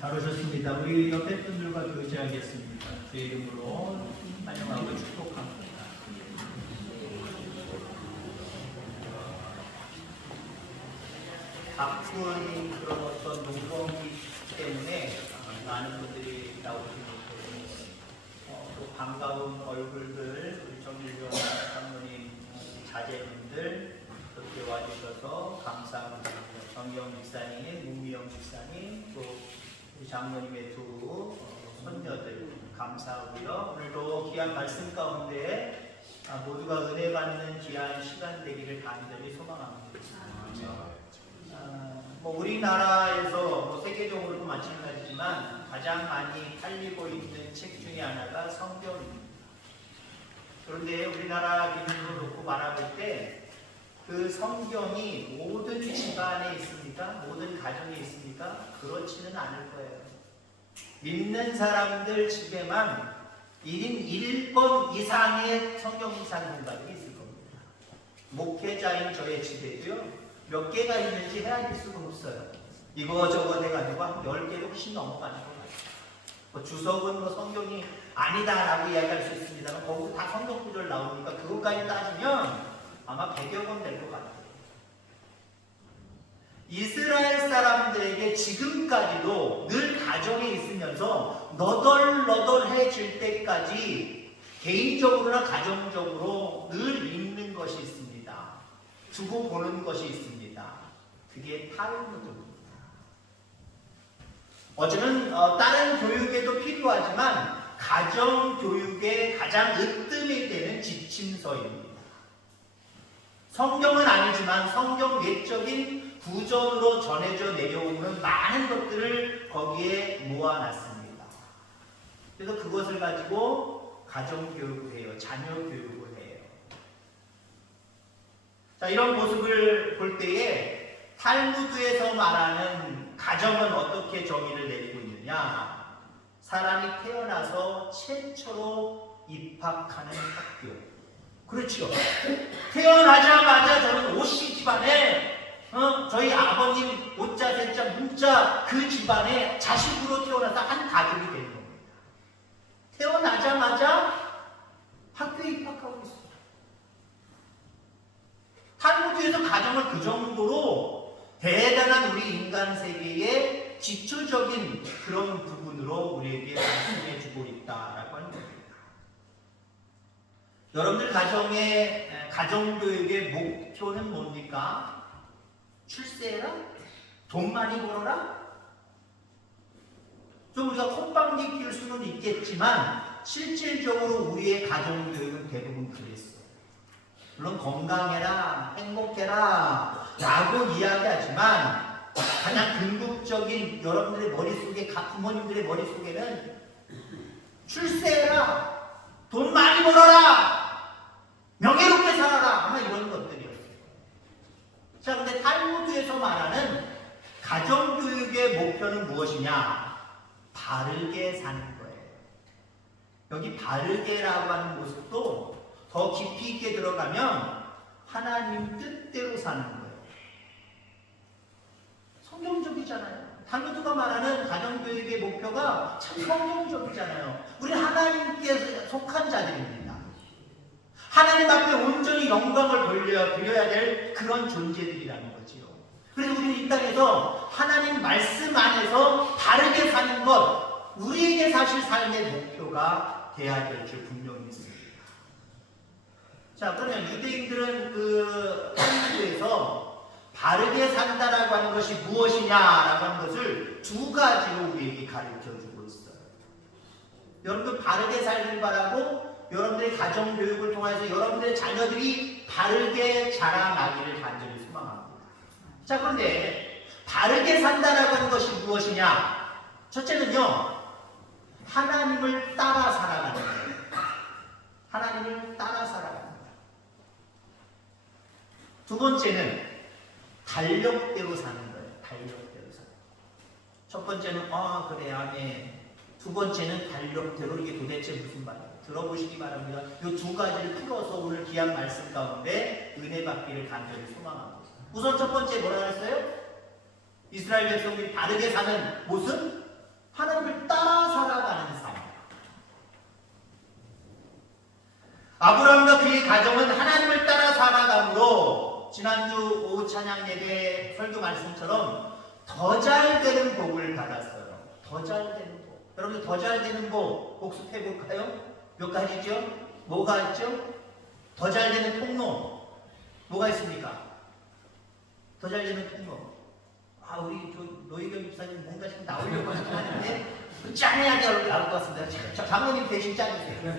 잘 오셨습니다. 우리 옆에 분들과 교제하겠습니다. 제 이름으로 환영하고 축복합니다. 바쁜 그런 어떤 농번기 때문에 많은 분들이 나오시는 또 반가운 얼굴들, 우리 정일병 장로님 자제분들 그렇게 와주셔서 감사합니다. 정영 목사님, 문미영 목사님, 또 우리 장로님의 두 손녀들 감사하고요. 오늘도 귀한 말씀 가운데 모두가 은혜 받는 귀한 시간 되기를 간절히 소망합니다. 우리나라에서 세계적으로도 마찬가지지만 가장 많이 팔리고 있는 책 중에 하나가 성경입니다. 그런데 우리나라 기준으로 놓고 바라볼 때 그 성경이 모든 집안에 있습니까? 모든 가정에 있습니까? 그렇지는 않을 거예요. 믿는 사람들 집에만 1인 1권 이상의 성경 공간이 있을 겁니다. 목회자인 저의 집에도요, 몇 개가 있는지 헤아릴 수가 없어요. 이거 저거 돼가지고 한 10개도 훨씬 넘어가는 것 같아요. 주석은 성경이 아니다라고 이야기할 수 있습니다만 거기서 다 성경 구절 나오니까 그것까지 따지면 아마 100여 권 될 것 같아요. 이스라엘 사람들에게 지금까지도 늘 가정에 있으면서 너덜너덜해질 때까지 개인적으로나 가정적으로 늘 읽는 것이 있습니다. 두고 보는 것이 있습니다. 그게 탈무드입니다. 어제는 다른 교육에도 필요하지만 가정 교육의 가장 으뜸이 되는 지침서입니다. 성경은 아니지만 성경 외적인 구전으로 전해져 내려오는 많은 것들을 거기에 모아놨습니다. 그래서 그것을 가지고 가정교육을 해요. 자녀교육을 해요. 자, 이런 모습을 볼 때에 탈무드에서 말하는 가정은 어떻게 정의를 내리고 있느냐? 사람이 태어나서 최초로 입학하는 학교. 그렇죠. 태어나자마자 저는 오씨 집안에 저희 아버님 오자 세자 문자 그 집안에 자식으로 태어나서 한 가족이 되는 겁니다. 태어나자마자 학교에 입학하고 있어요. 탈무드에서 가정을 그 정도로 대단한 우리 인간 세계의 기초적인 그런 부분으로 우리에게 말씀해 주고 있다라고 하는 겁니다. 여러분들 가정교육의 목표는 뭡니까? 출세해라? 돈 많이 벌어라? 좀 우리가 콧방귀 낄 수는 있겠지만 실질적으로 우리의 가정교육은 대부분 그랬어요. 물론 건강해라, 행복해라 라고 이야기하지만 가장 궁극적인 여러분들의 머릿속에, 각 부모님들의 머릿속에는 출세해라, 돈 많이 벌어라, 명예롭게 살아라, 아마 이런 것들이었어요. 자, 근데 탈무드에서 말하는 가정교육의 목표는 무엇이냐? 바르게 사는 거예요. 여기 바르게라고 하는 모습도 더 깊이 있게 들어가면 하나님 뜻대로 사는 거예요. 성경적이잖아요. 탈무드가 말하는 가정교육의 목표가 참 성경적이잖아요. 우리 하나님께 속한 자들입니다. 하나님 앞에 온전히 영광을 드려야 될 그런 존재들이라는 거지요. 그래서 우리는 이 땅에서 하나님 말씀 안에서 바르게 사는 것, 우리에게 사실 삶의 목표가 돼야 될 줄 분명히 있습니다. 자, 그러면 유대인들은 그 탈무드에서 바르게 산다라고 하는 것이 무엇이냐라고 하는 것을 두 가지로 우리에게 가르쳐 주고 있어요. 여러분들 바르게 살길 바라고 여러분들의 가정교육을 통해서 여러분들의 자녀들이 바르게 자라나기를 간절히 소망합니다. 자, 그런데 바르게 산다라고 하는 것이 무엇이냐? 첫째는요, 하나님을 따라 살아가는 거예요. 하나님을 따라 살아가는 거예요. 두 번째는 달력대로 사는 거예요. 달력대로 사는 거예요. 첫 번째는 그래, 아멘. 두 번째는 달력대로. 이게 도대체 무슨 말이에요? 들어보시기 바랍니다. 이 두 가지를 풀어서 오늘 귀한 말씀 가운데 은혜 받기를 간절히 소망합니다. 우선 첫 번째 뭐라 그랬어요? 이스라엘 백성들이 바르게 사는 모습? 지난주 오후 찬양 예배 설교 말씀처럼 더 잘 되는 복을 받았어요. 더 잘 되는 복. 여러분 더 잘 되는 복 복습해 볼까요? 몇 가지죠? 뭐가 있죠? 더 잘 되는 통로 뭐가 있습니까? 더 잘 되는 통로. 우리 노희경 집사님 뭔가 지금 나오려고 하는데 짠해야지 나올 것 같습니다. 장모님 대신 짜주세요.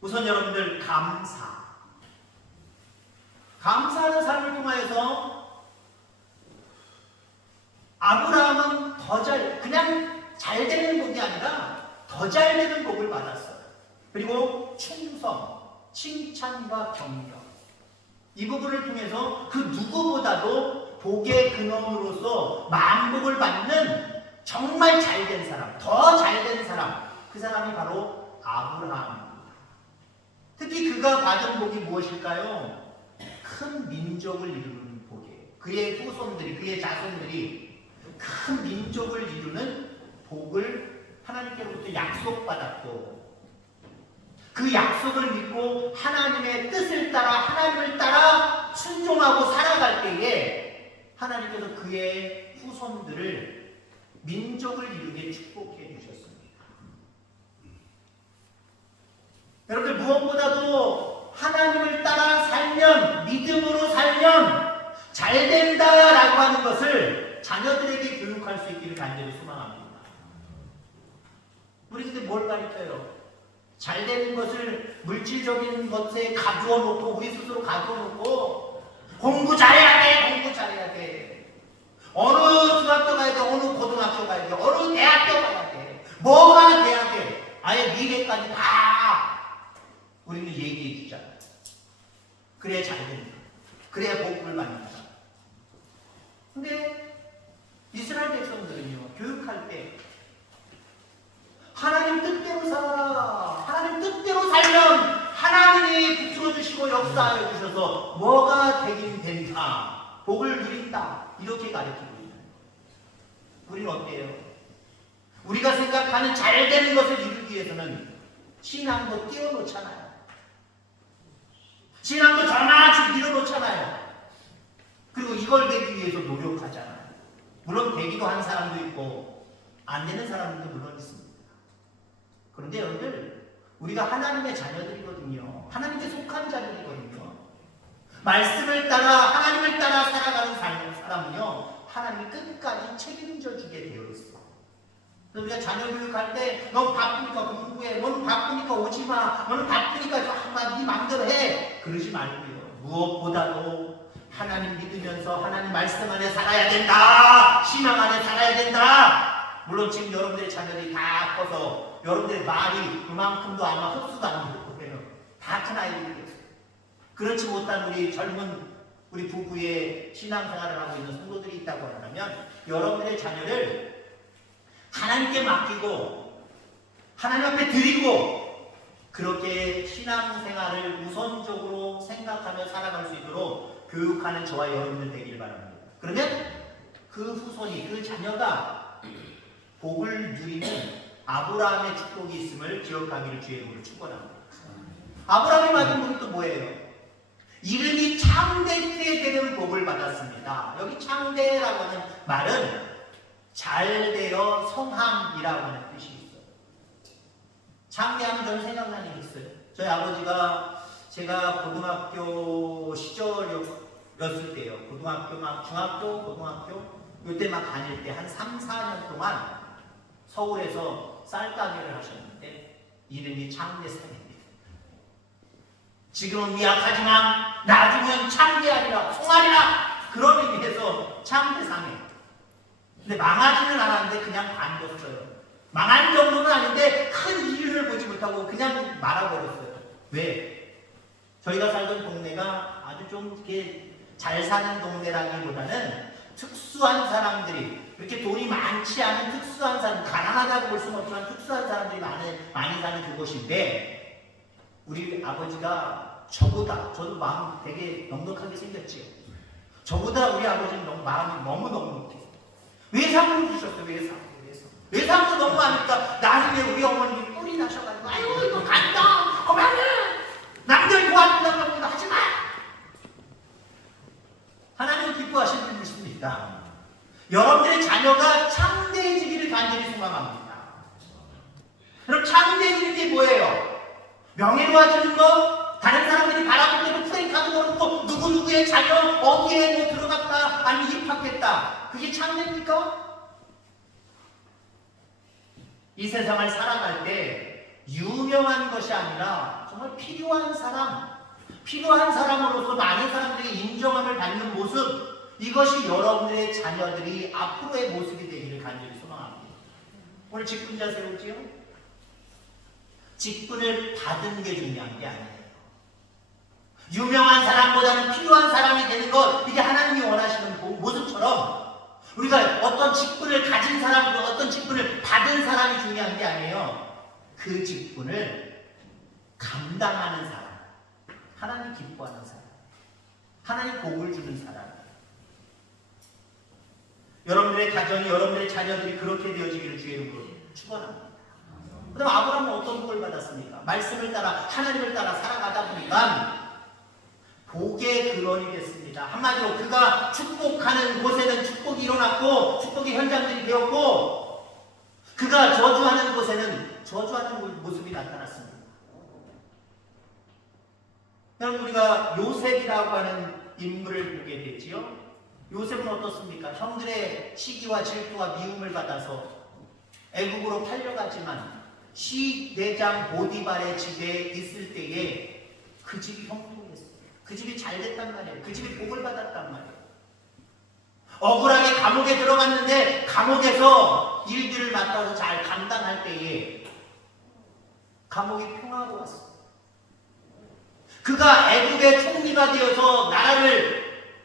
우선 여러분들 감사하는 삶을 통하여서 아브라함은 그냥 잘 되는 복이 아니라 더 잘 되는 복을 받았어요. 그리고 충성, 칭찬과 격려. 이 부분을 통해서 그 누구보다도 복의 근원으로서 만복을 받는 정말 잘된 사람, 더 잘된 사람, 그 사람이 바로 아브라함입니다. 특히 그가 받은 복이 무엇일까요? 큰 민족을 이루는 복이에요. 그의 후손들이, 그의 자손들이 큰 민족을 이루는 복을 하나님께로부터 약속받았고 그 약속을 믿고 하나님의 뜻을 따라 하나님을 따라 순종하고 살아갈 때에 하나님께서 그의 후손들을 민족을 이루게 축복해 주셨습니다. 여러분들 무엇보다도 하나님을 따라 살면 믿음으로 살면 잘 된다라고 하는 것을 자녀들에게 교육할 수 있기를 간절히 소망합니다. 우리 근데 뭘 가르쳐요? 잘 되는 것을 물질적인 것에 가두어 놓고 우리 스스로 가두어 놓고 공부 잘해야 돼. 어느 중학교 가야 돼, 어느 고등학교 가야 돼, 어느 대학교 가야 돼, 뭐가 돼야 돼. 아예 미래까지 다 우리는 얘기해 주잖아요. 그래야 잘 된다. 그래야 복을 받는다. 근데 이스라엘 백성들은요, 교육할 때 하나님 뜻대로 살아라. 하나님 뜻대로 살면 하나님이 붙들어 주시고 역사하여 주셔서 뭐가 되긴 된다. 복을 누린다. 이렇게 가르치고 있어요. 우리는 어때요? 우리가 생각하는 잘 되는 것을 이루기 위해서는 신앙도 띄워놓잖아요. 신앙도 저만큼 밀어놓잖아요. 그리고 이걸 되기 위해서 노력하잖아요. 물론 되기도 한 사람도 있고 안 되는 사람들도 물론 있습니다. 그런데 여러분들 우리가 하나님의 자녀들이거든요. 하나님께 속한 자녀들이거든요. 말씀을 따라 하나님을 따라 살아가는 사람은요 하나님이 끝까지 책임져 주게 되어 있어요. 그래서 우리가 자녀 교육할 때 너무 바쁘니까 공부해, 너무 바쁘니까 오지마, 너무 바쁘니까 네 마음대로 해, 그러지 말고요. 무엇보다도 하나님 믿으면서 하나님 말씀 안에 살아야 된다. 신앙 안에 살아야 된다. 물론 지금 여러분들의 자녀들이 다 커서 여러분들의 말이 그만큼도 아마 흡수도 안 될 거예요. 다 큰 아이들이겠어요. 그렇지 못한 우리 젊은 우리 부부의 신앙생활을 하고 있는 성도들이 있다고 한다면 여러분들의 자녀를 하나님께 맡기고 하나님 앞에 드리고 그렇게 신앙생활을 우선적으로 생각하며 살아갈 수 있도록 교육하는 저와 여러분들 되길 바랍니다. 그러면 그 후손이, 그 자녀가 복을 누리는 아브라함의 축복이 있음을 기억하기를 주의 이름으로 축원합니다. 아브라함이 받은 복이 또 뭐예요? 이름이 창대케 되는 복을 받았습니다. 여기 창대라고 하는 말은 잘되어 성함이라고 하는 뜻이 있어요. 창대하면 저는 생각나는 게 있어요. 저희 아버지가 제가 고등학교 시절이었을 때요. 중학교, 고등학교 이때 막 다닐 때 한 3, 4년 동안 서울에서 쌀가게를 하셨는데 이름이 창대상입니다. 지금은 미약하지만 나중엔 창대하리라, 송하리라 그런 의미에서 창대상이에요. 근데 망하지는 않았는데 그냥 관뒀어요. 망한 정도는 아닌데 큰 이윤을 보지 못하고 그냥 말아버렸어요. 왜? 저희가 살던 동네가 아주 좀 이렇게 잘 사는 동네라기보다는 특수한 사람들이, 이렇게 돈이 많지 않은 특수한 사람, 가난하다고 볼 수는 없지만 특수한 사람들이 많이 사는 그곳인데 우리 아버지가 저도 마음 되게 넉넉하게 생겼지요. 저보다 우리 아버지는 마음이 너무 넉넉해. 외상으로 주셨어요. 외상도 너무 많으니까 나중에 우리 어머님이 뿔이 나셔가지고 아이고 이거 간다, 그만해, 남들 도와준다고 하지 마. 여러분들의 자녀가 창대해지기를 간절히 소망합니다. 그럼 창대해지는 게 뭐예요? 명예로워지는 거, 다른 사람들이 바라볼 때도 프레이카드 거는 거, 누구누구의 자녀 어디에 뭐 들어갔다 아니면 입학했다, 그게 창대입니까? 이 세상을 살아갈 때 유명한 것이 아니라 정말 필요한 사람으로서 많은 사람들이 인정함을 받는 모습, 이것이 여러분들의 자녀들이 앞으로의 모습이 되기를 간절히 소망합니다. 오늘 직분자 세우지요? 직분을 받은 게 중요한 게 아니에요. 유명한 사람보다는 필요한 사람이 되는 것, 이게 하나님이 원하시는 모습처럼 우리가 어떤 직분을 가진 사람, 어떤 직분을 받은 사람이 중요한 게 아니에요. 그 직분을 감당하는 사람, 하나님 기뻐하는 사람, 하나님 복을 주는 사람. 여러분들의 가정이, 여러분들의 자녀들이 그렇게 되어지기를 주의 이름으로 축원합니다. 그럼 아브라함은 어떤 복을 받았습니까? 말씀을 따라, 하나님을 따라 살아가다 보니까 복의 근원이 됐습니다. 한마디로 그가 축복하는 곳에는 축복이 일어났고 축복의 현장들이 되었고, 그가 저주하는 곳에는 저주하는 모습이 나타났습니다. 여러분, 우리가 요셉이라고 하는 인물을 보게 되지요. 요셉은 어떻습니까? 형들의 시기와 질투와 미움을 받아서 애국으로 팔려가지만 시내장 보디발의 집에 있을 때에 그 집이 형통했어요. 그 집이 잘 됐단 말이에요. 그 집이 복을 받았단 말이에요. 억울하게 감옥에 들어갔는데 감옥에서 일들을 맡아서 잘 감당할 때에 감옥이 평화로웠어요. 그가 애국의 총리가 되어서 나라를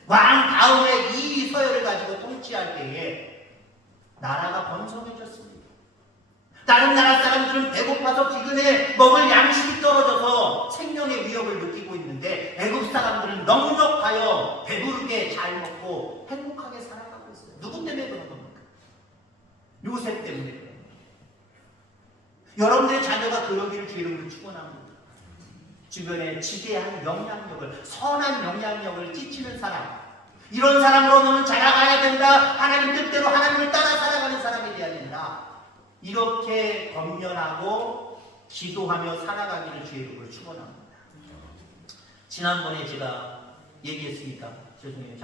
왕 다음에 이 서열을 가지고 통치할 때에 나라가 번성해졌습니다. 다른 나라 사람들은 배고파서 기근에 먹을 양식이 떨어져서 생명의 위협을 느끼고 있는데 애국 사람들은 넉넉하여 배부르게 잘 먹고 행복하게 살아가고 있어요. 누구 때문에 그런 겁니까? 요셉 때문에 그래요. 여러분들의 자녀가 그러기를 주의 이름으로 축원합니다. 주변에 지대한 영향력을, 선한 영향력을 끼치는 사람, 이런 사람으로 너는 자라가야 된다. 하나님 뜻대로 하나님을 따라 살아가는 사람이 되어야 된다. 이렇게 권면하고 기도하며 살아가기를 주의 이름으로 축원합니다. 지난번에 제가 얘기했으니까 죄송해요.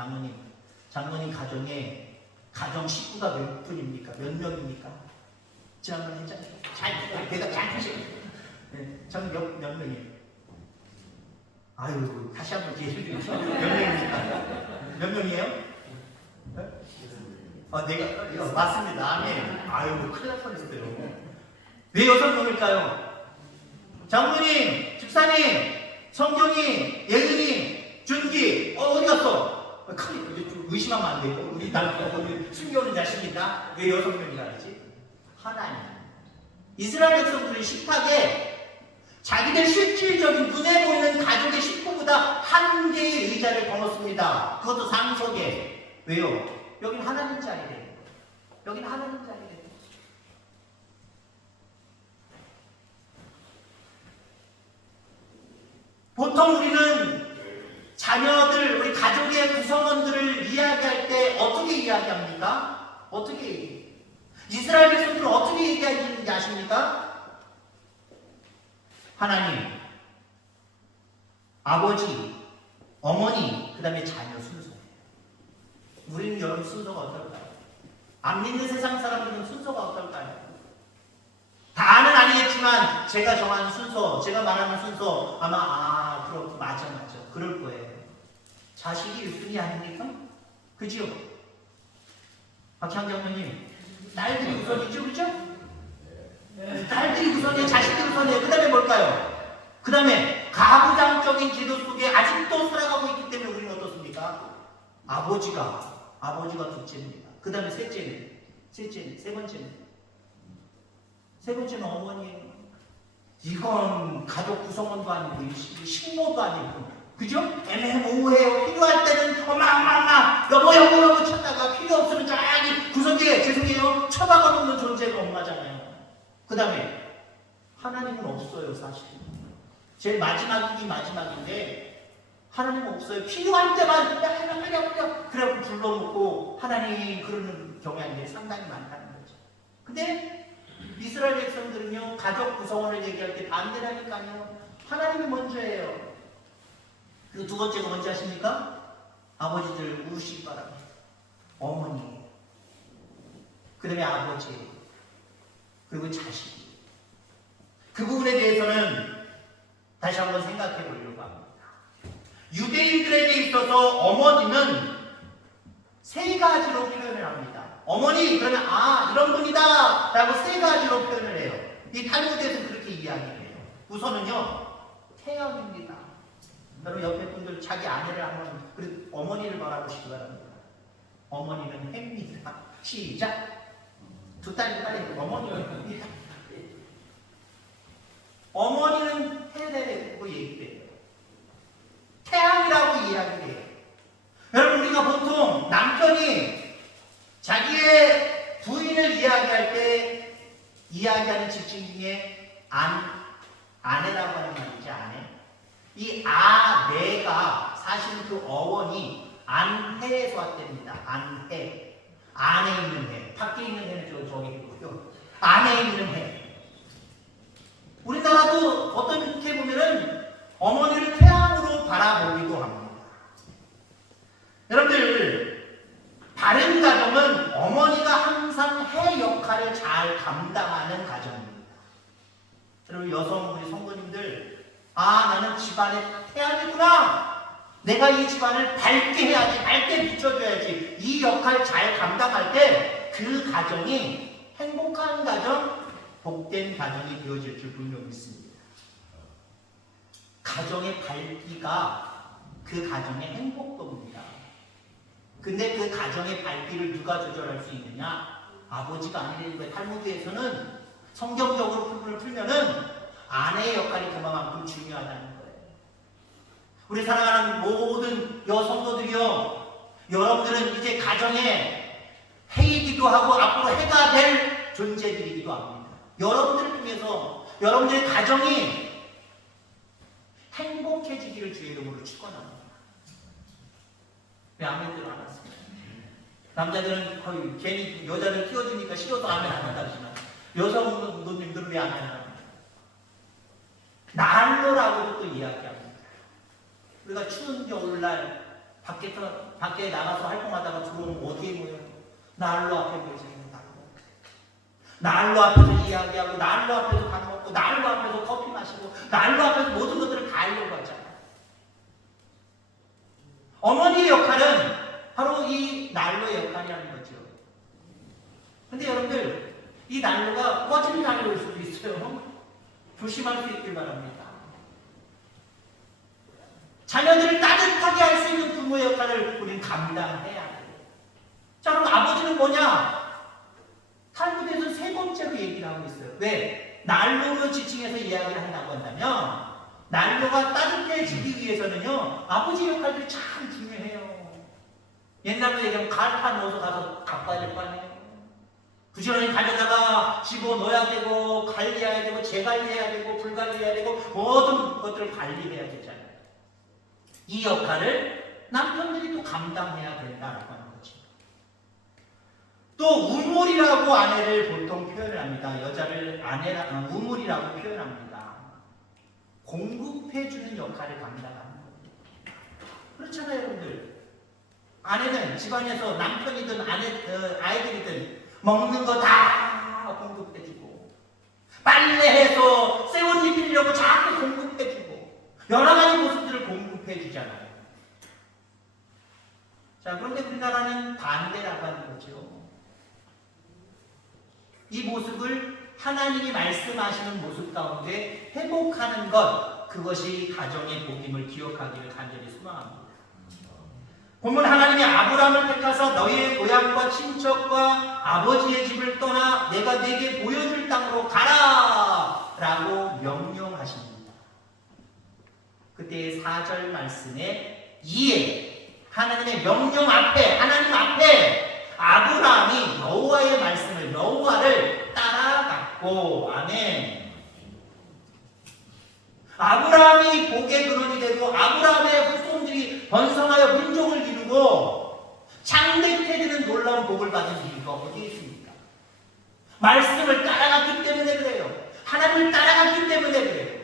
장로님 가정에 가정 식구가 몇 분입니까? 몇 명입니까? 지난번에 했잖아요. 대답 잘 하시고. 네, 저는 몇 명이에요? 아유, 다시 한번 기회를 주시죠. 몇 명입니까? 몇 명이에요? 네? 내가 맞습니다. 아멘. 아유, 큰일 날 뻔했어요. 왜 6명일까요? 장모님, 집사님, 성경이, 예은이, 준기, 어디 갔어? 큰일, 좀 의심하면 안 돼요. 우리 남편 숨겨오는 자식이다. 왜 6명이라 그러지? 하나님. 이스라엘 백성들은 식탁에 자기들 실질적인 눈에 보이는 가족의 식구보다 한 개의 의자를 더 넣습니다. 그것도 상석에. 왜요? 여긴 하나님 자리래요. 여긴 하나님 자리래요. 보통 우리는 자녀들, 우리 가족의 구성원들을 이야기할 때 어떻게 이야기합니까? 어떻게 얘기해요? 이스라엘 백성들은 어떻게 얘기하는지 아십니까? 하나님, 아버지, 어머니, 그 다음에 자녀 순서예요. 우리는 여러분 순서가 어떨까요? 안 믿는 세상 사람들은 순서가 어떨까요? 다는 아니겠지만 제가 정한 순서, 제가 말하는 순서 아마 그렇고 맞아 그럴 거예요. 자식이 1순위 아닙니까? 그죠? 박향정 장로님, 딸들이 우선이죠, 그죠? 딸들이 우선이에요. 자식들이 우선이에요. 그 다음에 뭘까요? 그 다음에 가부장적인 제도 속에 아직도 살아가고 있기 때문에 우리는 어떻습니까? 아버지가 둘째입니다. 그 다음에 세 번째는 어머니예요. 이건 가족 구성원도 아니고 식모도 아니고, 그죠? 애매모호해요. 필요할 때는 엄마 여보 찾다가 필요 없으면 저기 구석에 죄송해요 처박아 놓는 존재가 엄마잖아요. 그 다음에 하나님은 없어요. 사실 제일 마지막이긴 마지막인데 하나님은 없어요. 필요할 때만 빨리 그래갖고 불러놓고 하나님 그러는 경향들이 상당히 많다는 거죠. 근데 이스라엘 백성들은요, 가족 구성원을 얘기할 때 반대라니까요. 하나님이 먼저예요. 그리고 두 번째가 뭔지 아십니까? 아버지들 우시 바랍니다. 어머니, 그 다음에 아버지, 그리고 자식. 그 부분에 대해서는 다시 한번 생각해 보려고 합니다. 유대인들에게 있어서 어머니는 세 가지로 표현을 합니다. 어머니 그러면 이런 분이다 라고 세 가지로 표현을 해요. 이 탈무드에서는 그렇게 이야기를 해요. 우선은요, 태양입니다. 여러분 옆에 분들 자기 아내를 한번 어머니를 바라보시기 바랍니다. 어머니는 해입니다. 시작. 두 딸이 빨리 어머니는 해입니다. 어머니는 해라고 얘기를 해요. 태양이라고 이야기를 해요. 여러분 우리가 보통 남편이 자기의 부인을 이야기할 때 이야기하는 지칭 중에 아내라고 하는 말이지, 아내. 이 아내가 사실 그 어원이 안해에서 왔답니다. 안해. 안에 있는 해. 밖에 있는 해는 저기 있고요. 안에 있는 해. 우리나라도 어떻게 보면은 어머니를 태양으로 바라보기도 합니다. 여러분들, 바른 가정은 어머니가 항상 해 역할을 잘 감당하는 가정입니다. 여러분 여성 우리 성도님들, 나는 집안의 태양이구나. 내가 이 집안을 밝게 해야지, 밝게 비춰줘야지. 이 역할 잘 감당할 때 그 가정이 행복한 가정, 복된 가정이 되어질 줄 분명히 믿습니다. 가정의 밝기가 그 가정의 행복도입니다. 근데 그 가정의 밝기를 누가 조절할 수 있느냐? 아버지가 아니라는 거예요. 탈무드에서는 성경적으로 부분을 풀면은 아내의 역할이 그만큼 중요하다는 거예요. 우리 사랑하는 모든 여성도들이요, 여러분들은 이제 가정의 해이기도 하고 앞으로 해가 될 존재들이기도 합니다. 여러분들을 통해서 여러분들의 가정이 행복해지기를 주의 이름으로 축원합니다. 왜 아멘들 안 하세요? 남자들은 거의 괜히 여자를 키워주니까 싫어서 아멘 안 한다지만 여성분들은 왜 아멘 안 합니까? 난로라고도 또 이야기합니다. 우리가 추운 겨울날 밖에 나가서 활동하다가 들어오면 어디에 모여요? 난로 앞에 모여서 있는 난로 앞에서 이야기하고, 난로 앞에서 밥 먹고, 난로 앞에서 커피 마시고, 난로 앞에서 모든 것들을 다 하려고 하잖아요. 어머니의 역할은 바로 이 난로의 역할이라는 거죠. 근데 여러분들, 이 난로가 꺼진 난로일 수도 있어요. 조심할 수 있길 바랍니다. 자녀들을 따뜻하게 할 수 있는 부모의 역할을 우리는 감당해야 돼요. 자, 그럼 아버지는 뭐냐? 탈무드에서 세 번째로 얘기를 하고 있어요. 왜? 난로로 지칭해서 이야기를 한다고 한다면, 난로가 따뜻해지기 위해서는요, 아버지 역할들이 참 중요해요. 옛날로 얘기하면 갈판 넣어서 가서 갖고 될 거 아니에요. 부지런히 가져다가 집어 넣어야 되고, 관리해야 되고, 재관리해야 되고, 불관리해야 되고, 모든 것들을 관리해야 되잖아요. 이 역할을 남편들이 또 감당해야 된다라고 하는 거죠. 또 우물이라고 아내를 보통 표현을 합니다. 여자를 우물이라고 표현합니다. 공급해주는 역할을 감당하는 거예요. 그렇잖아요, 여러분들. 아내는 집안에서 남편이든 아이들이든 먹는 거 다 공급해주고, 빨래해서 새 옷 입히려고 자꾸 공급해주고, 여러 가지 모습들을 공급해주잖아요. 자, 그런데 우리나라는 반대라고 하는 거죠. 이 모습을 하나님이 말씀하시는 모습 가운데 회복하는 것, 그것이 가정의 복임을 기억하기를 간절히 소망합니다. 본문 하나님이 아브라함을 택하사 너희의 고향과 친척과 아버지의 집을 떠나 내가 네게 보여줄 땅으로 가라 라고 명령하십니다. 그때의 4절 말씀에 이에 하나님의 명령 앞에, 하나님 앞에 아브라함이 여호와의 말씀을, 여호와를 따라갔고, 아멘. 아브라함이 복의 근원이 되고 아브라함의 후손들이 번성하여 민족을 이루고 창대 때 되는 놀라운 복을 받은 이유가 어디에 있습니까? 말씀을 따라갔기 때문에 그래요. 하나님을 따라갔기 때문에 그래요.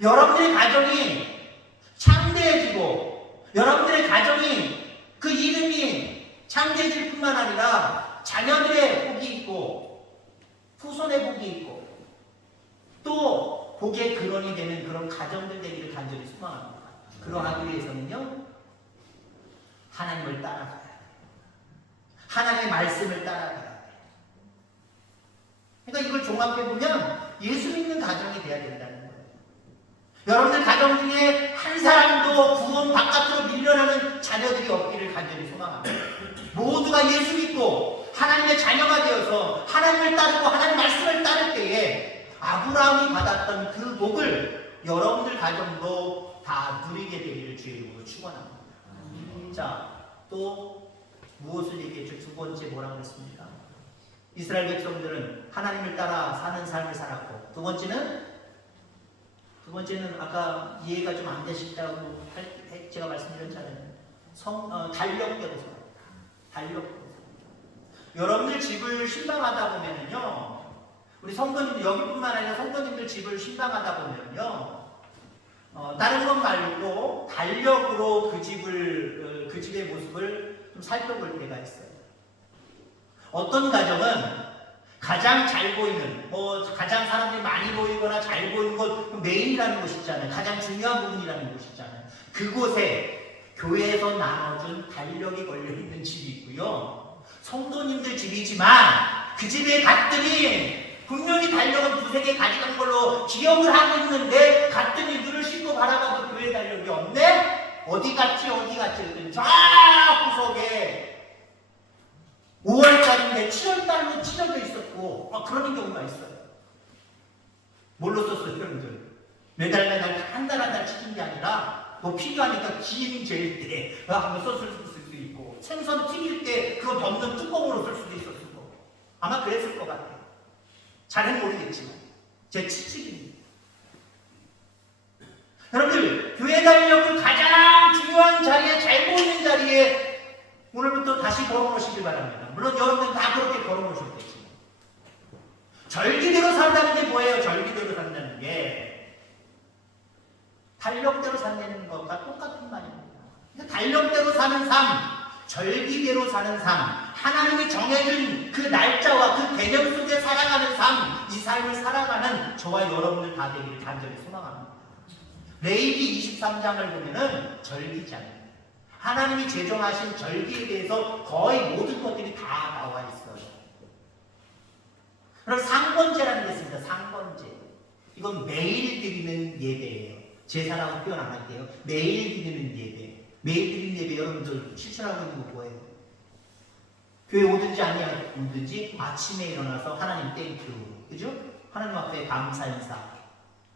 여러분들의 가정이 창대해지고 여러분들의 가정이 그 이름이 창대해질 뿐만 아니라 자녀들의 복이 있고 후손의 복이 있고 또 복의 근원이 되는 그런 가정들 되기를 간절히 소망합니다. 그러하기 위해서는요, 하나님을 따라가야 돼요. 하나님의 말씀을 따라가야 돼요. 그러니까 이걸 종합해보면 예수 믿는 가정이 돼야 된다는 거예요. 여러분들 가정 중에 한 사람도 구원 바깥으로 밀려나는 자녀들이 없기를 간절히 소망합니다. 모두가 예수 믿고 하나님의 자녀가 되어서 하나님을 따르고 하나님 말씀을 따를 때에 아브라함이 받았던 그 복을 여러분들 가정도 다 누리게 되기를 주의 이름으로 축원합니다. 자, 또 무엇을 얘기했죠? 두 번째 뭐라고 그랬습니까? 이스라엘 백성들은 하나님을 따라 사는 삶을 살았고, 두 번째는 아까 이해가 좀 안 되신다고 제가 말씀드렸잖아요. 달력대로 살았다. 달력대로 살았다. 여러분들 집을 신방하다 보면은요, 우리 성도님들, 여기뿐만 아니라 성도님들 집을 신방하다 보면요, 다른 건 말고 달력으로 그 집의 모습을 좀 살펴볼 때가 있어요. 어떤 가정은 가장 잘 보이는, 가장 사람들이 많이 보이거나 잘 보이는 곳, 메인이라는 곳이 있잖아요. 가장 중요한 부분이라는 곳이 있잖아요. 그곳에 교회에서 나눠준 달력이 걸려있는 집이 있고요. 성도님들 집이지만 그 집에 갔더니 분명히 달력은 두세 개 가져간 걸로 기억을 하고 있는데 갔더니 눈을 씻고 바라봐도 교회 달력이 없네? 어디 갔지 그랬더니 저 구석에 5월달인데 7월달로 칠해져 있었고 그런 경우가 있어요. 뭘로 썼어요, 여러분들? 매달 한 달 치는 게 아니라 뭐 필요하니까 김 재일 때 한번 썼을 수도 있고 생선 튀길 때 그거 덮는 뚜껑으로 쓸 수도 있었을 거고 아마 그랬을 것 같아요. 잘은 모르겠지만 제 추측입니다. 여러분들, 교회 달력을 가장 중요한 자리에, 잘 보이는 자리에 오늘부터 다시 걸어놓으시길 바랍니다. 물론 여러분들 다 그렇게 걸어놓으셨겠지만 절기대로 산다는 게 뭐예요? 절기대로 산다는 게 달력대로 산다는 것과 똑같은 말입니다. 달력대로 사는 삶, 절기대로 사는 삶, 하나님이 정해준 그 날짜와 그 개념 속에 살아가는 삶, 이 삶을 살아가는 저와 여러분들 다 되기를 간절히 소망합니다. 레위기 23장을 보면은 절기잖아요. 하나님이 제정하신 절기에 대해서 거의 모든 것들이 다 나와 있어요. 그럼 상번제라는 게 있습니다. 상번제. 이건 매일 드리는 예배예요. 제사라고 표현 안 할게요. 매일 드리는 예배. 매일 드리는 예배 여러분들 실천하고 있는 거 뭐예요? 교회 오든지 오든지 아침에 일어나서 하나님 땡큐. 그죠? 하나님 앞에 감사 인사,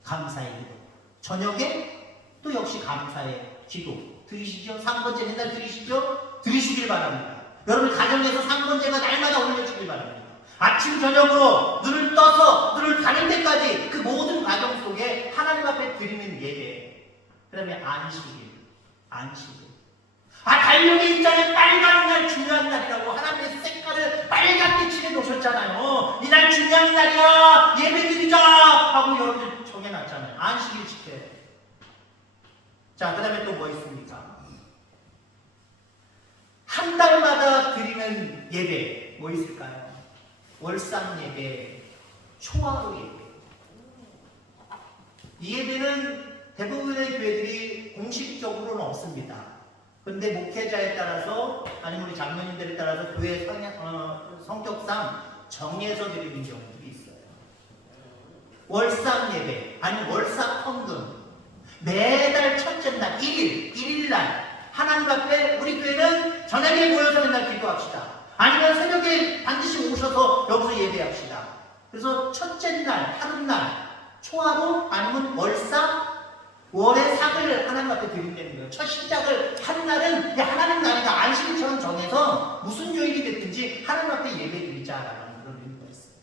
감사의 기도. 저녁에 또 역시 감사의 기도. 들으시죠? 상번제 맨날 들으시죠? 들으시길 바랍니다. 여러분 가정에서 상번제가 날마다 올려주길 바랍니다. 아침 저녁으로 눈을 떠서 눈을 가릴 때까지 그 모든 과정 속에 하나님 앞에 드리는 예배. 그 다음에 안식일. 달력에 있잖아요. 빨간 날 중요한 날이라고 하나님의 색깔을 빨갛게 칠해놓으셨잖아요. 이날 중요한 날이야. 예배 드리자 하고 여러분들 정해놨잖아요. 안식일 지켜야 돼요. 자, 그 다음에 또 뭐 있습니까? 한 달마다 드리는 예배 뭐 있을까요? 월상 예배, 초하루 예배. 이 예배는 대부분의 교회들이 공식적으로는 없습니다. 그런데 목회자에 따라서 아니면 우리 장로님들에 따라서 교회 성격상 정해서 드리는 경우들이 있어요. 월상 예배 아니면 월삭 헌금, 매달 첫째 날 1일날 하나님 앞에 우리 교회는 저녁에 모여서 맨날 기도합시다. 아니면 새벽에 반드시 오셔서 여기서 예배합시다. 그래서 첫째 날, 하룻날, 초하루 아니면 월삭, 월의 삭을 하나님 앞에 드린다는 거예요. 첫 시작을 한 날은 하나님 날이다. 안식일처럼 정해서 무슨 요일이 됐든지 하나님 앞에 예배 드리자라는 그런 의미가 있어요.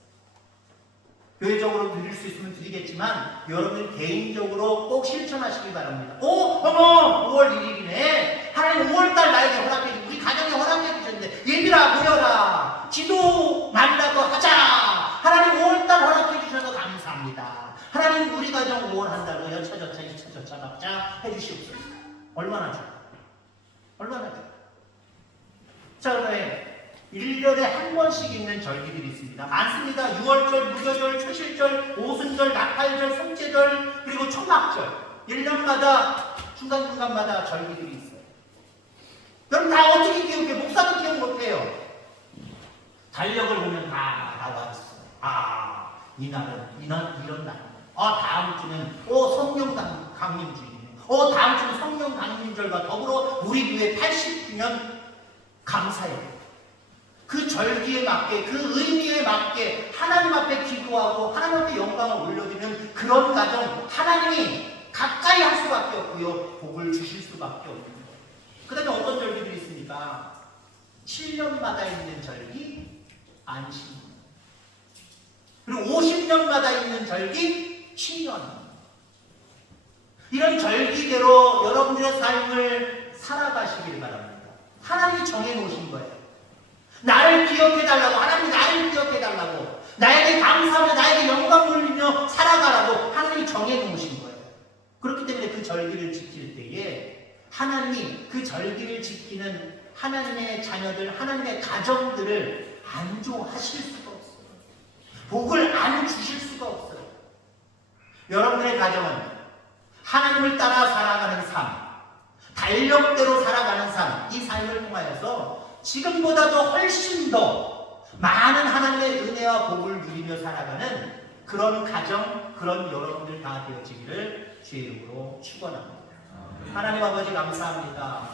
교회적으로 드릴 수 있으면 드리겠지만 여러분 개인적으로 꼭 실천하시기 바랍니다. 어머 5월 1일이네. 하나님 5월달 나에게 허락해 주고 우리 가정에 허락해 주셨는데 얘들아 모여라. 기도 만나고 하자. 하나님 5월달 허락해 주셔서 감사합니다. 하나님 우리 가정 응원한다고 여차저차 이차저차 박자 해주시옵소서. 얼마나 좋아. 얼마나 좋아. 자, 그다음에 1년에 한 번씩 있는 절기들이 있습니다. 많습니다. 6월절, 무교절, 초실절, 오순절, 나팔절, 성제절, 그리고 초막절. 1년마다 중간중간마다 절기들이 있어요. 여러분 다 어떻게 기억해? 목사도 기억 못해요. 달력을 보면 다 나와 있어요. 아, 이날은 이런 날. 다음 주는 성령 강림 주일이네. 다음 주는 성령 강림절과 더불어 우리 교회 80주년 감사예요. 그 절기에 맞게, 그 의미에 맞게 하나님 앞에 기도하고 하나님 앞에 영광을 올려드리는 그런 가정, 하나님이 가까이 할 수밖에 없고요, 복을 주실 수밖에 없는 거예요. 그 다음에 어떤 절기들이 있습니까? 7년마다 있는 절기, 안식. 그리고 50년마다 있는 절기, 신년. 이런 절기대로 여러분들의 삶을 살아가시길 바랍니다. 하나님이 정해놓으신 거예요. 나를 기억해달라고, 하나님이 나를 기억해달라고, 나에게 감사하며 나에게 영광 돌리며 살아가라고 하나님이 정해놓으신 거예요. 그렇기 때문에 그 절기를 지킬 때에 하나님이 그 절기를 지키는 하나님의 자녀들, 하나님의 가정들을 안조하실 수가 없어요. 복을 안 주실 수가 없어요. 여러분들의 가정은 하나님을 따라 살아가는 삶, 달력대로 살아가는 삶, 이 삶을 통하여서 지금보다도 훨씬 더 많은 하나님의 은혜와 복을 누리며 살아가는 그런 가정, 그런 여러분들 다 되어지기를 주의 이름으로 축원합니다. 하나님 아버지 감사합니다.